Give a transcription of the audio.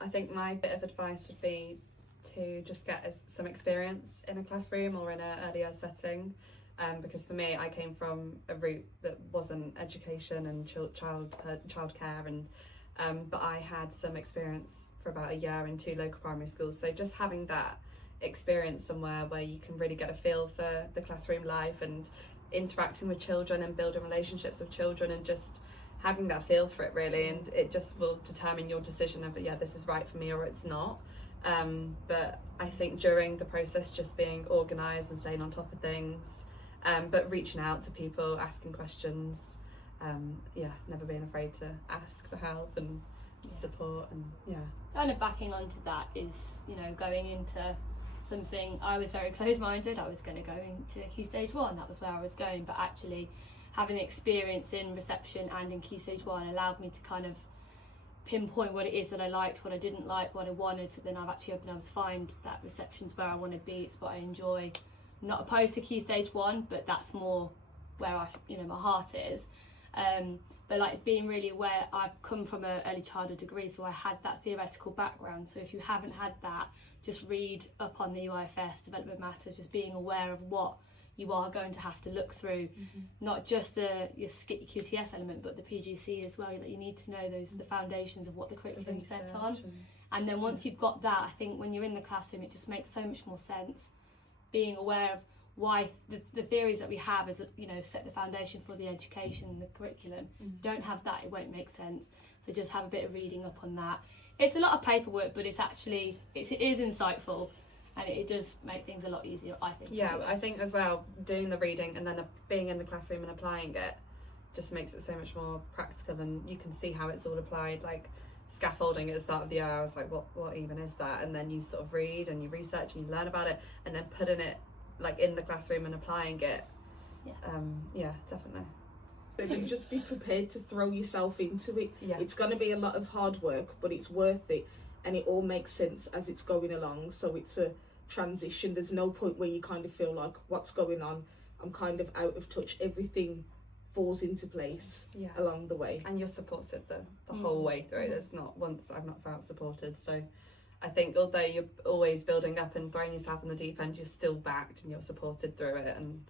I think my bit of advice would be to just get some experience in a classroom or in an earlier setting, because for me, I came from a route that wasn't education and childcare, and but I had some experience for about a year in 2 local primary schools. So just having that experience somewhere where you can really get a feel for the classroom life and interacting with children and building relationships with children and just having that feel for it really, and it just will determine your decision of, yeah, this is right for me or it's not. But I think during the process, just being organised and staying on top of things, but reaching out to people, asking questions, never being afraid to ask for help and support, and kind of backing onto that is, you know, going into something. I was very close-minded. I was going to go into Key Stage 1, that was where I was going, but actually having experience in reception and in Key Stage 1 allowed me to kind of pinpoint what it is that I liked, what I didn't like, what I wanted. So then I've actually been able to find that reception's where I want to be, it's what I enjoy. I'm not opposed to Key Stage 1, but that's more where my heart is. But like being really aware, I've come from an early childhood degree, so I had that theoretical background. So if you haven't had that, just read up on the UIFS, Development Matters, just being aware of what you are going to have to look through, not just your SCITT QTS element, but the PGC as well, that you need to know the foundations of what the curriculum sets on. And then once you've got that, I think when you're in the classroom, it just makes so much more sense, being aware of why the theories that we have as set the foundation for the education and the curriculum. Don't have that, it won't make sense. So just have a bit of reading up on that. It's a lot of paperwork, but it is insightful, and it does make things a lot easier, I think. Yeah, I think as well, doing the reading and then being in the classroom and applying it just makes it so much more practical, and you can see how it's all applied. Like scaffolding at the start of the year, I was like, what even is that? And then you sort of read and you research and you learn about it, and then putting it like in the classroom and applying it. Definitely. And just be prepared to throw yourself into it. It's going to be a lot of hard work, but it's worth it, and it all makes sense as it's going along. So it's a transition. There's no point where you kind of feel like, what's going on, I'm kind of out of touch. Everything falls into place along the way, and you're supported the whole way through. There's not once I've not felt supported. So I think although you're always building up and throwing yourself in the deep end, you're still backed and you're supported through it, and